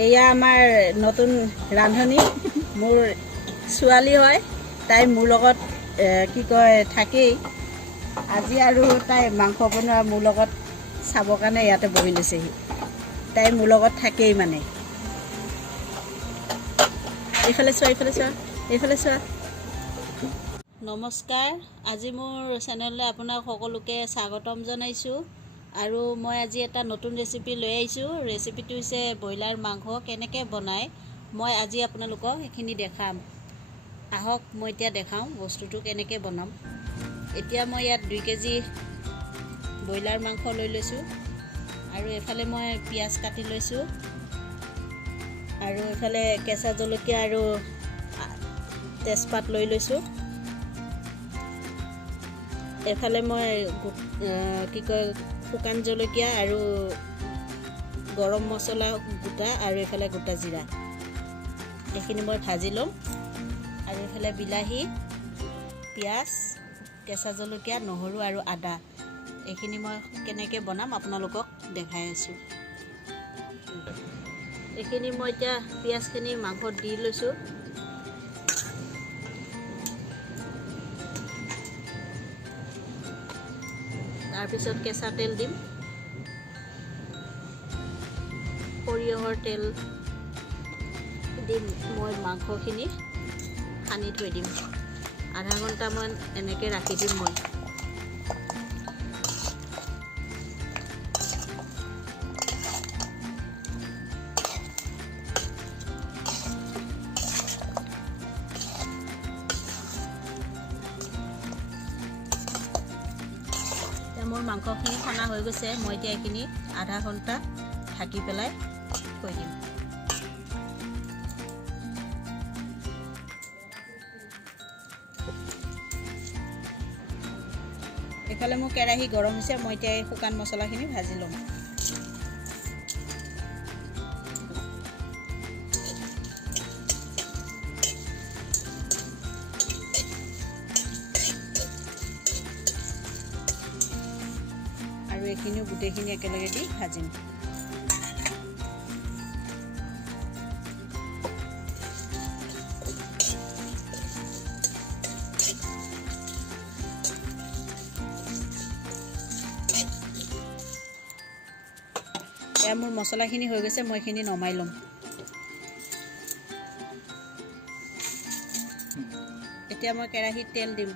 এয়া আমাৰ নতুন ৰান্ধনী মোৰ ছোৱালী হয় তাই মোৰ লগত কি কয় থাকেই আজি আৰু তাই মাংস বনোৱা মোৰ লগত চাবৰ কাৰণে ইয়াতে বহি লৈছেহি তাই মোৰ লগত থাকেই মানে এইফালে চোৱা এইফালে চোৱা নমস্কাৰ আজি মোৰ চেনেললৈ আপোনাক সকলোকে স্বাগতম জনাইছোঁ আৰু মই আজি এটা নতুন ৰেচিপি লৈ আহিছোঁ ৰেচিপিটো হৈছে ব্ৰইলাৰ মাংস কেনেকৈ বনায় মই আজি আপোনালোকক এইখিনি দেখাম আহক মই এতিয়া দেখাওঁ বস্তুটো কেনেকৈ বনাম এতিয়া মই ইয়াত 2 কেজি ব্ৰইলাৰ মাংস লৈ লৈছোঁ আৰু এফালে মই পিয়াজ কাটি লৈছোঁ আৰু এফালে কেঁচা জলকীয়া আৰু তেজপাত লৈ লৈছোঁ এফালে মই কি কয় শুকান জলকীয়া আৰু গৰম মছলা গোটা আৰু এফালে গোটা জিৰা এইখিনি মই ভাজি ল'ম আৰু এফালে বিলাহী পিয়াজ কেঁচা জলকীয়া নহৰু আৰু আদা এইখিনি মই কেনেকৈ বনাম আপোনালোকক দেখাই আছোঁ এইখিনি মই এতিয়া পিয়াজখিনি মাংসত দি লৈছোঁ তাৰপিছত কেঁচা তেল দিম সৰিয়হৰ তেল দিম মই মাংসখিনি সানি থৈ দিম আধা ঘণ্টামান এনেকৈ ৰাখি দিম মই মোৰ মাংসখিনি সনা হৈ গৈছে মই এতিয়া এইখিনি আধা ঘণ্টা ঢাকি পেলাই থৈ দিম এফালে মোৰ কেৰাহী গৰম হৈছে মই এতিয়া এই শুকান মছলাখিনি ভাজি ল'ম আৰু এইখিনিও গোটেইখিনি একেলগে দি ভাজিম এয়া মোৰ মছলাখিনি হৈ গৈছে মই এইখিনি নমাই ল'ম এতিয়া মই কেৰাহীত তেল দিম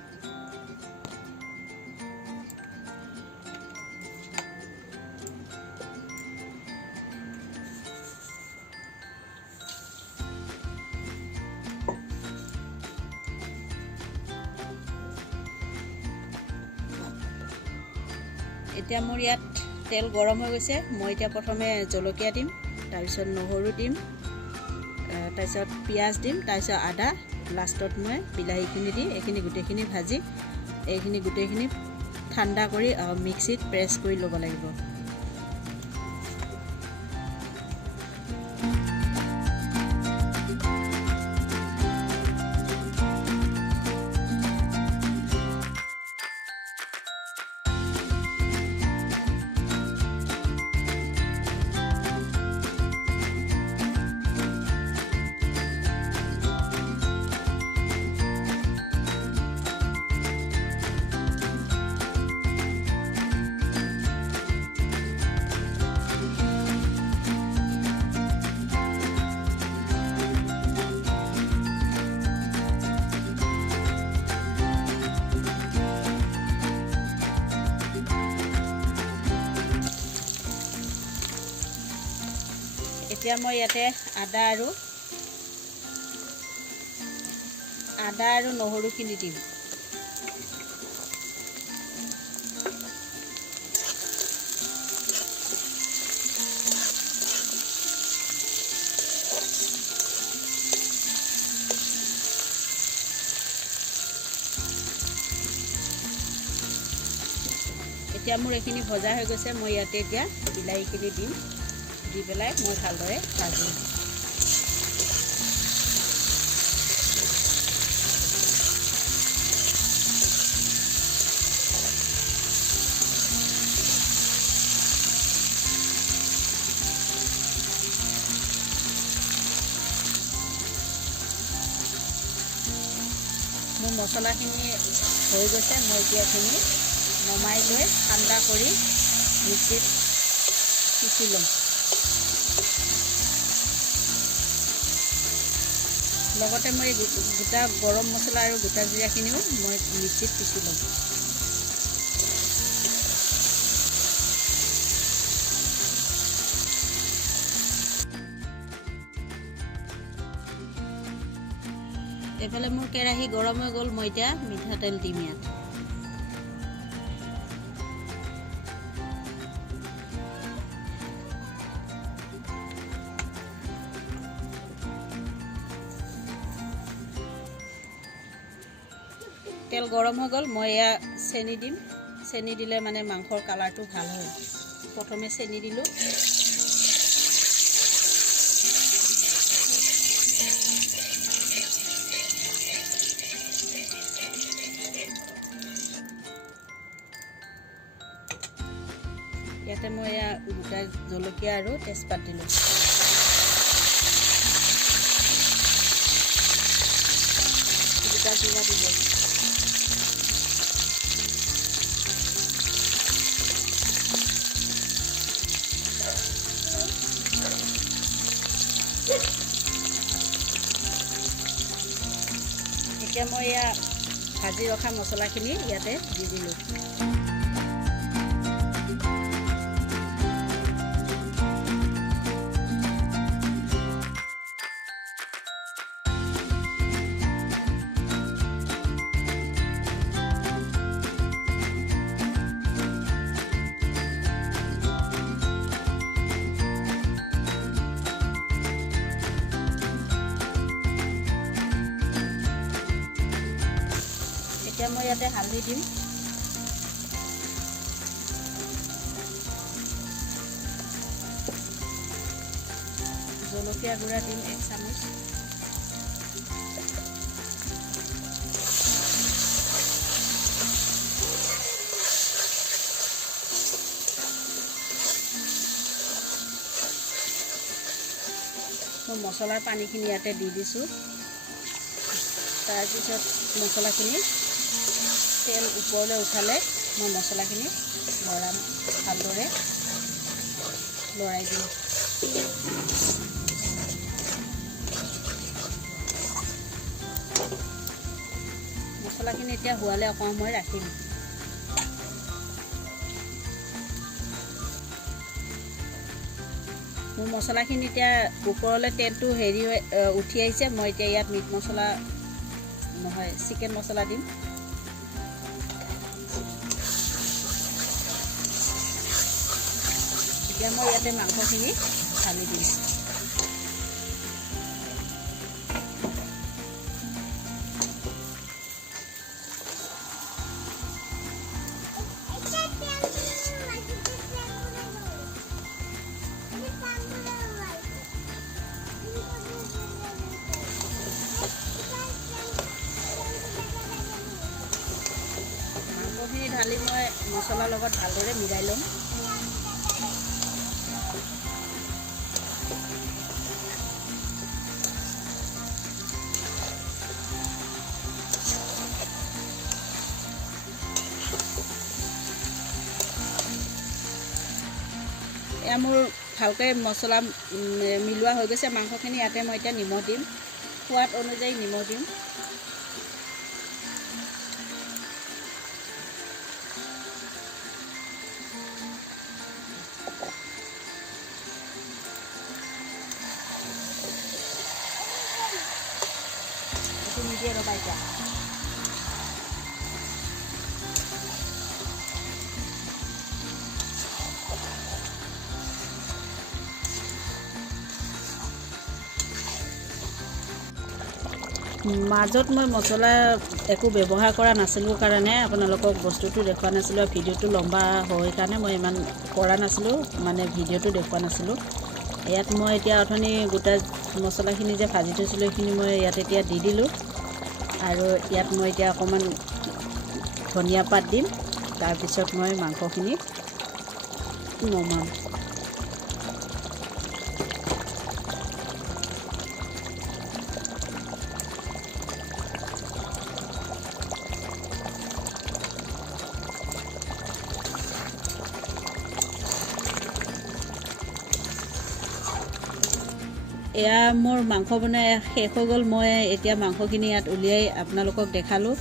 এতিয়া মোৰ ইয়াত তেল গৰম হৈ গৈছে মই এতিয়া প্ৰথমে জলকীয়া দিম তাৰপিছত নহৰু দিম তাৰপিছত পিয়াজ দিম তাৰপিছত আদা লাষ্টত মই বিলাহীখিনি দি এইখিনি গোটেইখিনি ভাজি এইখিনি গোটেইখিনি ঠাণ্ডা কৰি মিক্সিত প্ৰেছ কৰি ল'ব লাগিব এতিয়া মই ইয়াতে আদা আৰু নহৰুখিনি দিম এতিয়া মোৰ এইখিনি ভজা হৈ গৈছে মই ইয়াতে এতিয়া বিলাহীখিনি দিম দি পেলাই মই ভালদৰে ভাজিম মোৰ মছলাখিনি হৈ গৈছে। মই এতিয়া এইখিনি নমাই লৈ ঠাণ্ডা কৰি মিক্সিত পিচি ল'ম। লগতে মই গোটা গৰম মছলা আৰু গোটা জিৰাখিনিও মই মিক্সিত পিচি ল'ম। এইফালে মোৰ কেৰাহী গৰম হৈ গ'ল। মই এতিয়া মিঠাতেল দিম ইয়াত। তেল গৰম হৈ গ'ল। মই এয়া চেনি দিম। চেনি দিলে মানে মাংসৰ কালাৰটো ভাল হয়। প্ৰথমে চেনি দিলোঁ। ইয়াতে মই এয়া গোটা জলকীয়া আৰু তেজপাত দিলোঁ। গোটা জিৰা দিলোঁ। এতিয়া মই এয়া ভাজি ৰখা মছলাখিনি ইয়াতে দি দিলোঁ। এতিয়া মই ইয়াতে হালধি দিম। জলকীয়া গুড়া দিম 1 চামুচ। মই মছলাৰ পানীখিনি ইয়াতে দি দিছোঁ। তাৰপিছত মছলাখিনি তেল ওপৰলৈ উঠালে মই মছলাখিনি লৰাম, ভালদৰে লৰাই দিম। মছলাখিনি এতিয়া হোৱালে অকণ সময় ৰাখিম। মোৰ মছলাখিনি এতিয়া ওপৰলৈ তেলটো উঠি আহিছে। মই এতিয়া ইয়াত মিট মছলা নহয় চিকেন মছলা দিম। এতিয়া মই ইয়াতে মাংসখিনি ঢালি দিম। মাংসখিনি ঢালি মই মছলাৰ লগত ভালদৰে মিলাই ল'ম। এয়া মোৰ ভালকৈ মছলা মিলোৱা হৈ গৈছে মাংসখিনি। ইয়াতে মই এতিয়া নিমখ দিম, সোৱাদ অনুযায়ী নিমখ দিম। এইটো নিদিয়ে ৰ'বা এতিয়া। মাজত মই মছলা একো ব্যৱহাৰ কৰা নাছিলোঁ কাৰণে আপোনালোকক বস্তুটো দেখুওৱা নাছিলোঁ। ভিডিঅ'টো লম্বা হয় কাৰণে মই ইমান কৰা নাছিলোঁ, মানে ভিডিঅ'টো দেখুওৱা নাছিলোঁ। ইয়াত মই এতিয়া অথনি গোটা মছলাখিনি যে ভাজি থৈছিলোঁ সেইখিনি মই ইয়াত এতিয়া দি দিলোঁ। আৰু ইয়াত মই এতিয়া অকণমান ধনিয়া পাত দিম। তাৰপিছত মই মাংসখিনি নমাম। এয়া মোৰ মাংস বনাই শেষ হৈ গ'ল। মই এতিয়া মাংসখিনি ইয়াত উলিয়াই আপোনালোকক দেখালোঁ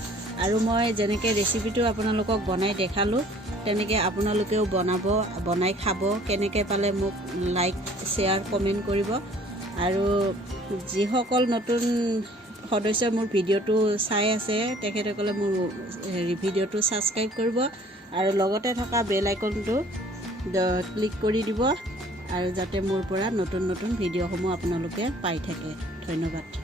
আৰু মই যেনেকৈ ৰেচিপিটো আপোনালোকক বনাই দেখালোঁ তেনেকৈ আপোনালোকেও বনাই খাব। কেনেকৈ পালে মোক লাইক শ্বেয়াৰ কমেণ্ট কৰিব আৰু যিসকল নতুন সদস্য মোৰ ভিডিঅ'টো চাই আছে তেখেতসকলে মোৰ ভিডিঅ'টো ছাবস্ক্ৰাইব কৰিব আৰু লগতে থকা বেল আইকনটো ক্লিক কৰি দিব আৰু যাতে মোৰ পৰা নতুন নতুন ভিডিঅ'সমূহ আপোনালোকে পাই থাকে। ধন্যবাদ।